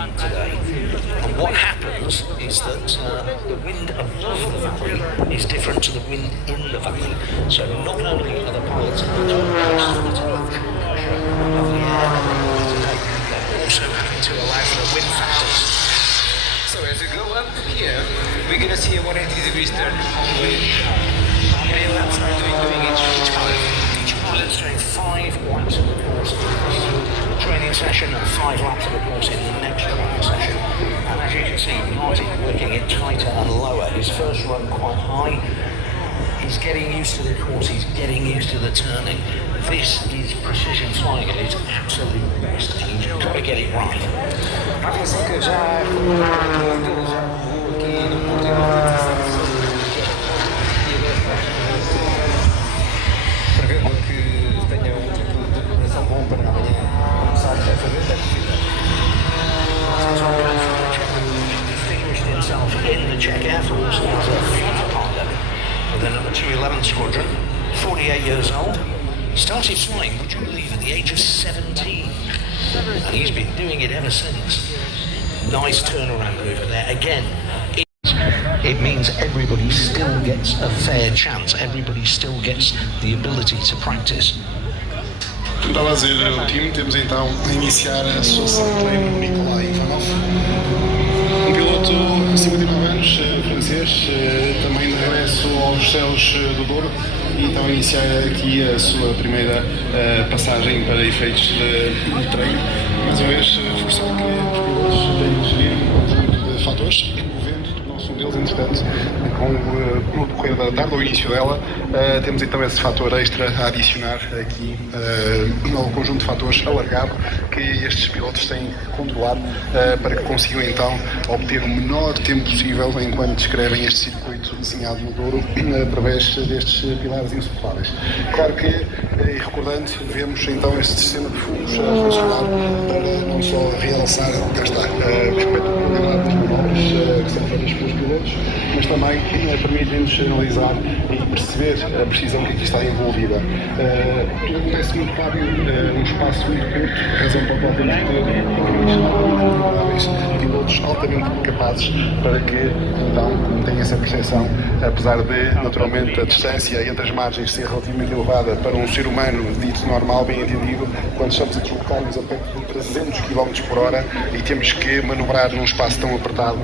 wind today. And what happens is that the wind above the valley is different to the wind in the valley. So not only are the pilots pressure of the air today, they're also having to allow for the wind factors. So as we go up here, we're going to see a 180 degrees turn all the way. How many laps are doing each pilot? Each pilot's doing 5 laps of the course in this training session and 5 laps of the course in the next training session. And as you can see, Martin working it tighter and lower. His first run quite high. He's getting used to the course, he's getting used to the turning. This is precision flying at its absolute best, and he's got to get it right. Atenção que já aqui no ponto prevendo que tenha um tipo de preparação bom para amanhã começar a fazer esta atividade. Distinguished himself in the Czech Air Force as a fighter pilot with the number 211 Squadron, 48 years old. Started flying, would you believe, at the age of 17. And he's been doing it ever since. Nice turnaround over there. Again, it means everybody still gets a fair chance. Everybody still gets the ability to practice. Estava a dizer o time, temos então a iniciar a sua sessão de treino Nikolai Ivanov, um piloto de 59 anos, francês, também de regresso aos céus do Douro, e então a iniciar aqui a sua primeira passagem para efeitos de treino. Mais uma vez, reforçar que os pilotos têm de gerir um conjunto de fatores. O vento tornou-se um deles, entretanto, com o decorrer da tarde, ou início dela, temos então esse fator extra a adicionar aqui ao conjunto de fatores alargado que estes pilotos têm que controlar para que consigam então obter o menor tempo possível enquanto descrevem este circuito desenhado no Douro através destes pilares insufláveis. Claro que, e recordando, vemos então este sistema de fundos a funcionar para não só realçar, cá está, o espetaculariedade das manobras que são feitas pelos pilotos, mas também permite-nos analisar e perceber a precisão que aqui está envolvida. Tudo acontece muito rápido, num espaço muito curto, razão pela qual temos de ter pilotos altamente capazes para que então tenham essa percepção, apesar de naturalmente a distância entre as margens ser relativamente elevada para um ser humano dito normal, bem entendido, quando estamos a deslocar-nos a perto de 300 km por hora e temos que manobrar num espaço tão apertado,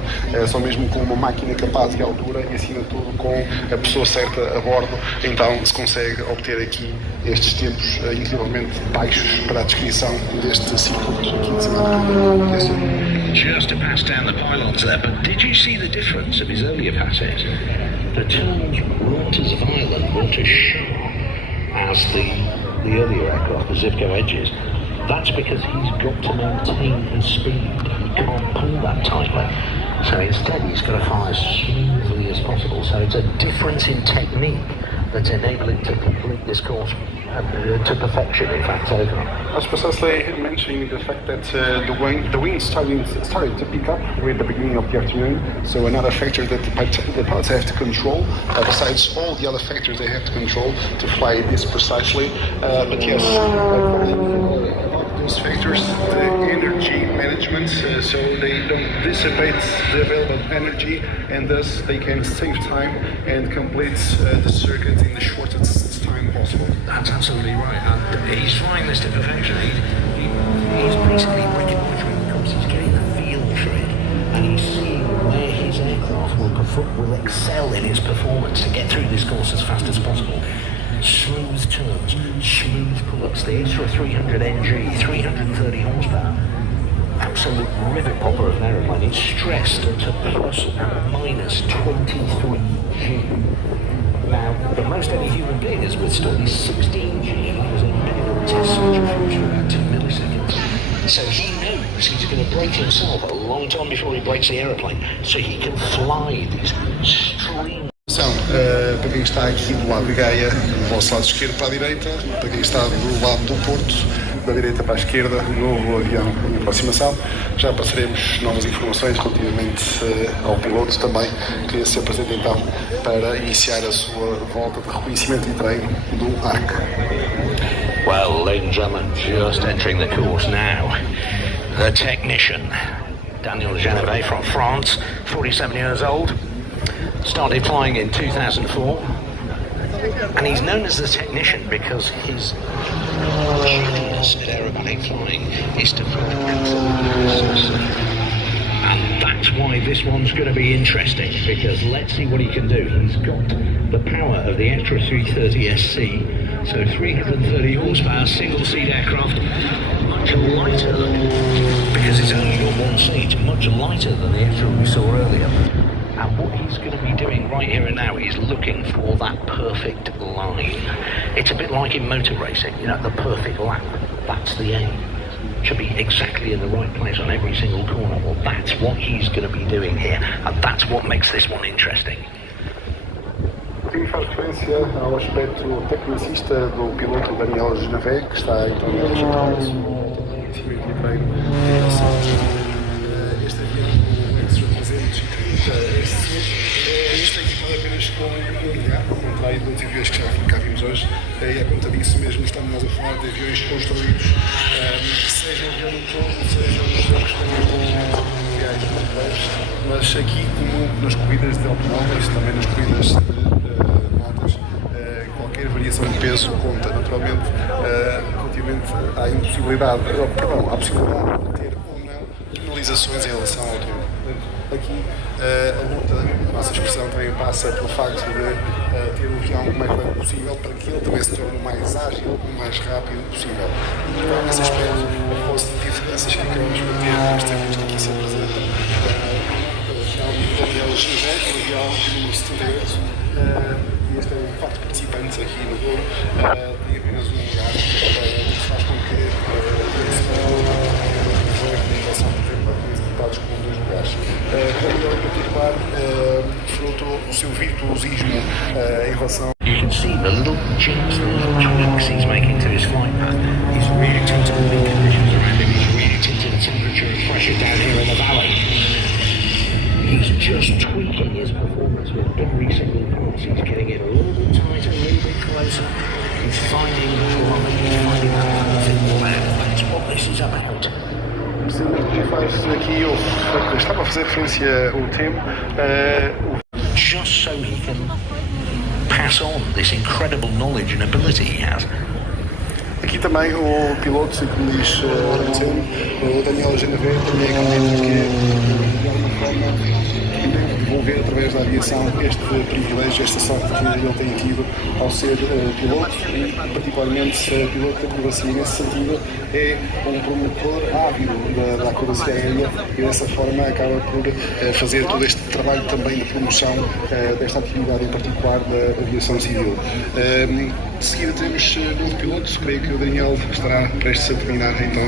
só mesmo com uma máquina capaz de altura e acima de tudo com a pessoa certa a bordo, então se consegue obter aqui estes tempos incrivelmente baixos para a descrição deste circuito aqui de cima. Just to pass down the pylons there, but did you see the difference of his earlier passes? The turns weren't as violent, weren't as sharp as the earlier aircraft, the Zivco edges. That's because he's got to maintain his speed. He can't pull that tightly. So instead he's got to fly as smoothly as possible. So it's a difference in technique that's enabling to complete this course to perfection, in fact, over. I was precisely mentioning the fact that the wind started to pick up with the beginning of the afternoon. So another factor that the pilots have to control, besides all the other factors they have to control to fly this precisely. But yes, those factors, the energy management, so they don't dissipate the available energy, and thus they can save time and complete the circuit in the shortest time possible. That's absolutely right, and he's flying this to perfection. He's basically reconnoitering the course, he's getting the feel for it, and he's seeing where his aircraft will excel in its performance to get through this course as fast as possible. Smooth turns, smooth pull-ups. The Isra 300 NG, 330 horsepower, absolute rivet popper of an aeroplane. It's stressed to plus and minus 23 G. Now, the most any human being has withstood is 16 G. He was in minimum test centrifuge for about 2 milliseconds. So he knows he's going to break himself a long time before he breaks the aeroplane, so he can fly these extreme. Para quem está aqui do lado de Gaia, do vosso lado esquerdo para a direita, para quem está do lado do Porto, da direita para a esquerda, novo avião em aproximação. Já passaremos novas informações relativamente ao piloto também, que se apresenta então para iniciar a sua volta de reconhecimento e treino do ARC. Well, ladies and gentlemen, just entering the course now, the technician, Daniel Genevieve from France, 47 years old. Started flying in 2004. And he's known as the technician because his genius at aerobatic flying is to fly absolutely precisely. And that's why this one's going to be interesting, because let's see what he can do. He's got the power of the Extra 330 SC, so 330 horsepower, single-seat aircraft, much lighter than, because it's only got one seat, much lighter than the Extra we saw earlier. And what he's going to be doing right here and now is looking for that perfect line. It's a bit like in motor racing, you know, the perfect lap. That's the aim. Should be exactly in the right place on every single corner. Well, that's what he's going to be doing here, and that's what makes this one interesting. O time faz referência ao aspecto tecnicista do piloto Daniel Genevieve, que está então a executar o seu equilíbrio. Este avião, o Extra 330 SC, está equipado apenas com um lugar, ao contrário de outros aviões que já cá vimos hoje, e à conta disso mesmo estamos nós a falar de aviões construídos, seja o avião no topo, seja os questões reais europeios, mas aqui, como nas corridas de automóveis, também nas corridas de motas, qualquer variação de peso conta. Naturalmente, relativamente à impossibilidade, perdão, à possibilidade de ter ou não penalizações em relação ao tempo. Aqui a luta, a nossa expressão também passa pelo facto de ter o avião o mais leve possível para que ele também se torne o mais ágil, o mais rápido possível. Então, nesse aspecto, após diferenças que acabamos por ter nesta vez que aqui se apresenta, o avião Genevieve, o avião número 78, e este é o quarto participante aqui no Douro, tem apenas um lugar, o que faz com que com dois lugares. Daniel, em particular, fruto do seu virtuosismo em relação. You can see the little jinks, the little tweaks he's making to his flight path. He's reacting to the wind conditions around him. He's reacting to the temperature and pressure down here in the valley. He's just tweaking his performance with every single pass. He's getting it a little bit tighter, a little bit closer. He's finding the line, he's finding that perfect blend. That's what this is about. Aqui eu estava a fazer referência ao tempo. Just so he can pass on this incredible knowledge and ability he has. Aqui também o piloto, como diz o Daniel Genevieve, também acredito que de alguma forma devolver através da aviação este privilégio, esta sorte que ele tem tido ao ser piloto e particularmente piloto da acrobacia. Nesse sentido é um promotor ávido da acrobacia aérea e dessa forma acaba por fazer todo este trabalho também de promoção desta atividade em particular da aviação civil. De seguida temos novo piloto, creio que o Daniel estará prestes a terminar então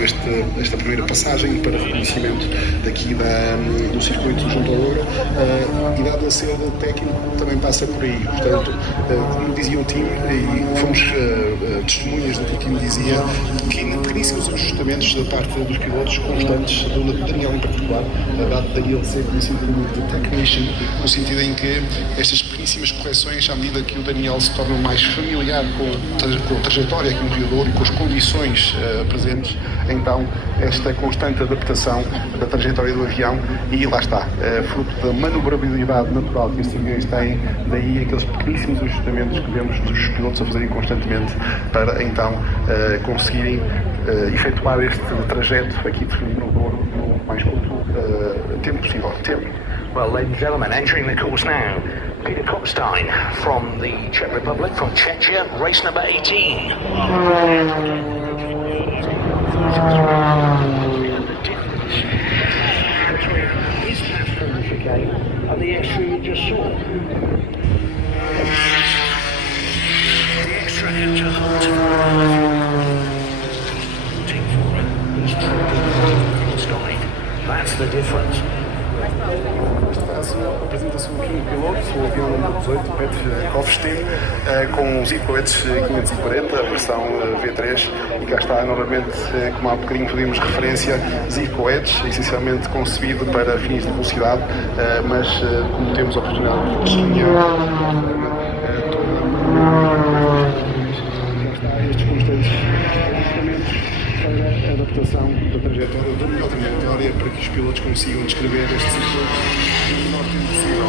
esta primeira passagem para reconhecimento daqui do circuito junto ao Douro. E dado a ser técnico também passa por aí, portanto, como dizia o time, e fomos testemunhas do que o time dizia, que pequeníssimos ajustamentos da parte dos pilotos constantes, do Daniel em particular, dado daí ele ser conhecido como the technician, no sentido em que estas pequeníssimas correções, à medida que o Daniel se torna mais familiar com a trajetória aqui no Rio Douro e com as condições presentes, então esta constante adaptação da trajetória do avião, e lá está, fruto da manobrabilidade natural que estes aviões têm, daí aqueles pequeníssimos ajustamentos que vemos os pilotos a fazerem constantemente para então conseguirem efetuar este trajeto aqui no Douro no mais curto tempo possível. Well, ladies and gentlemen, entering the course now, Peter Kopstein from the Czech Republic, from Czechia, race number 18. His path from the chicane and the extra you just saw. The extra had to hold He's Kopstein. That's the difference. Neste caso, apresenta-se um quinto piloto, o avião número 18, Peter Kopstein, com os cohetes 540, a versão V3, e cá está novamente, como há bocadinho fazíamos referência, cohetes, essencialmente concebido para fins de velocidade, mas como temos a oportunidade de testemunhar, estes constantes ajustamentos para a adaptação da trajetória, da melhor trajetória para para que os pilotos consigam descrever este circuito no menor tempo possível.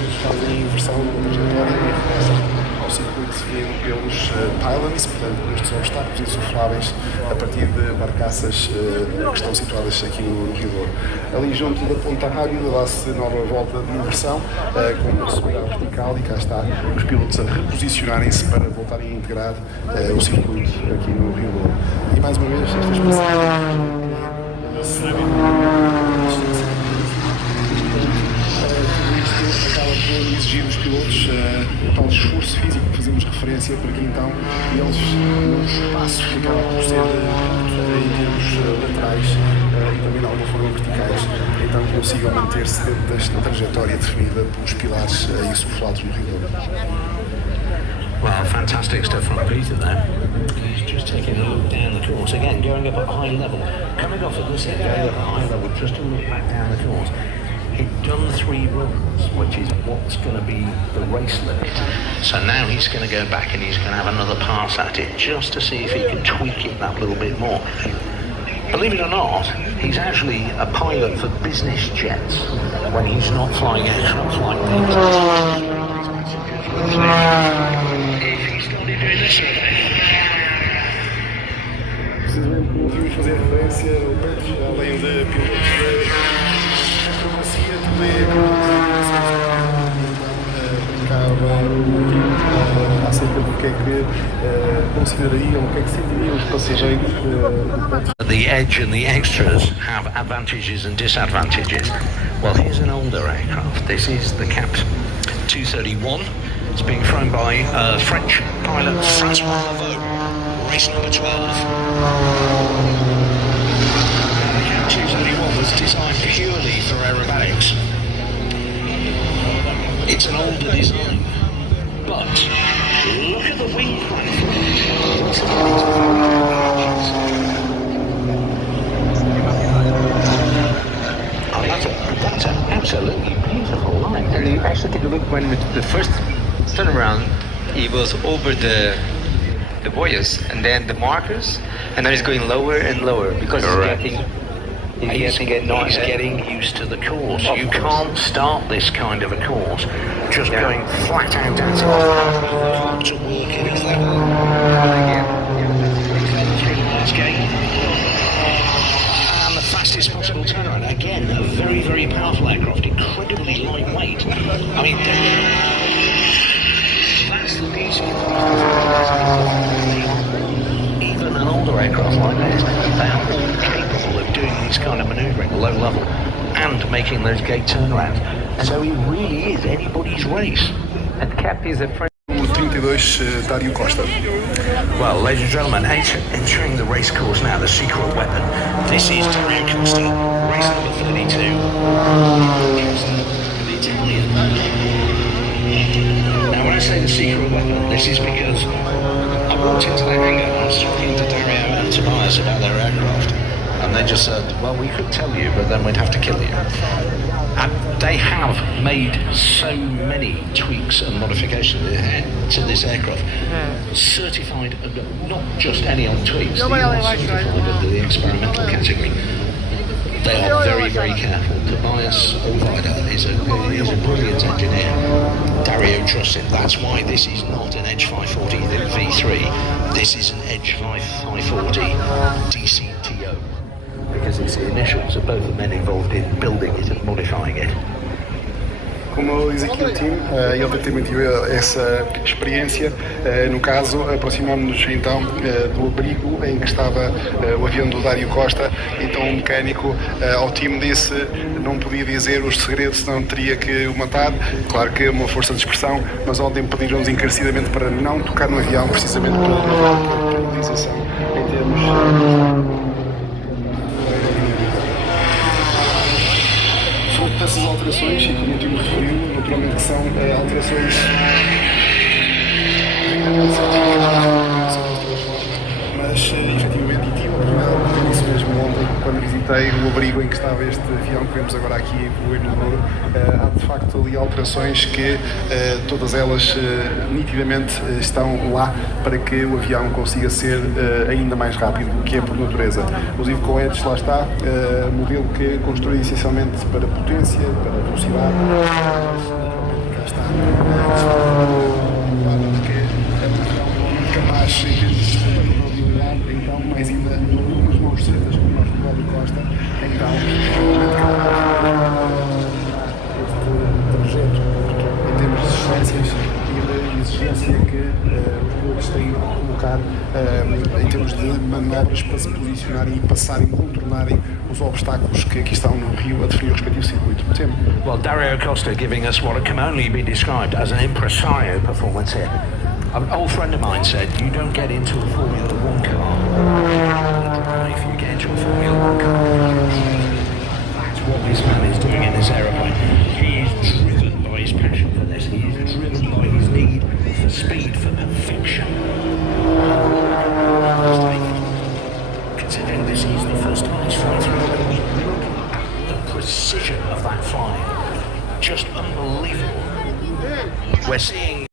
Eles fazem inversão da trajetória e regressam ao circuito definido pelos pylons, portanto, estes obstáculos insufláveis a partir de barcaças que estão situadas aqui no Rio Douro. Ali junto da ponta rápida dá-se nova volta de inversão com uma subida vertical e cá está os pilotos a reposicionarem-se para voltarem a integrar o circuito aqui no Rio Douro. E mais uma vez estas passagens acaba por exigir dos pilotos o tal esforço físico que fazemos referência para que então eles, no espaço que acaba por ser em termos laterais e também de alguma forma verticais, então consigam manter-se dentro desta trajetória definida pelos pilares insuflados no Rio Douro. Well, fantastic stuff from Peter there. He's just taking a look down the course. Again, going up at high level. Coming off at this end, going up at high level, just to look back down the course. He'd done 3 runs, which is what's going to be the race limit. So now he's going to go back and he's going to have another pass at it, just to see if he can tweak it that little bit more. Believe it or not, he's actually a pilot for business jets when he's not flying extra flight things. Precisamente como ouvimos fazer referência, o Pedro, além de pilotos de acrobacia, também brincava acerca do que é que considerariam, o que é que sentiriam os passageiros The Edge and the extras have advantages and disadvantages. Well, here's an older aircraft. This is the Cap 231. It's being flown by French pilot François Lavaux, race number 12. The Cap 231 was designed purely for aerobatics. It's an older design, but look at the wing That's an absolutely beautiful line. And you actually take a look when the first turnaround, he was over the buoys and then the markers, and then he's going lower and lower because he's getting used to the course. You can't start this kind of a course just going flat out at it. To work in his level. And the fastest possible turnaround. Again, a very, very powerful aircraft, incredibly lightweight. I mean, that's the beauty of even an older aircraft like this, they are all capable of doing this kind of manoeuvring low level and making those gate turnarounds. So it really is anybody's race. And Cap is a friend. O 32 Dário Costa. Well, ladies and gentlemen, entering the race course now, the secret weapon. This is Dario Costa, race number 32. The Italian. Now, when I say the secret weapon, this is because I walked into the hangar and I was talking to Dario and Tobias about their aircraft. And they just said, well, we could tell you, but then we'd have to kill you. And they have made so many tweaks and modifications to this aircraft. Certified, not just any old tweaks, they are certified under the experimental category. They are very, very careful. Tobias Ovida is a brilliant engineer. Dario trusts him. That's why this is not an Edge 540 V3. This is an Edge 540 DCTO. Because it's the initials of both the men involved in building it and modifying it. Como diz aqui o time, ele também teve essa experiência. No caso, aproximámos-nos então do abrigo em que estava o avião do Dário Costa. Então o mecânico ao time disse não podia dizer os segredos, senão teria que o matar. Claro que é uma força de expressão, mas ontem pediram-nos encarecidamente para não tocar no avião, precisamente pela penalização em termos... Essas alterações, e como o time referiu, naturalmente que são alterações mas efetivamente, e tive a oportunidade de ver isso mesmo ontem, quando visitei o abrigo em que estava este avião que vemos agora aqui o Rio Douro, há de facto ali alterações que todas elas nitidamente estão lá para que o avião consiga ser ainda mais rápido do que é por natureza. Os coetes, lá está, modelo que é construído essencialmente para potência, para velocidade. Cá está. Que é um avião capaz de maniobrabilidade, então, mais ainda umas mãos certas como nós no Paulo Costa, então, este trajeto em termos de distâncias e da exigência que os pilotos têm de colocar em termos de manobras para se posicionarem e passarem, contornarem os obstáculos que aqui estão no Rio a definir o respectivo circuito. Sempre. Well, Dario Costa giving us what can only be described as an impresario performance here. An old friend of mine said, you don't get into a Formula One car. If you get into a Formula One car, that's what this man is doing in this aeroplane. He is driven by his passion for this. He is driven by his need for speed, for perfection. Considering this is the first time he's flown through the building, the precision of that flying, just unbelievable. We're seeing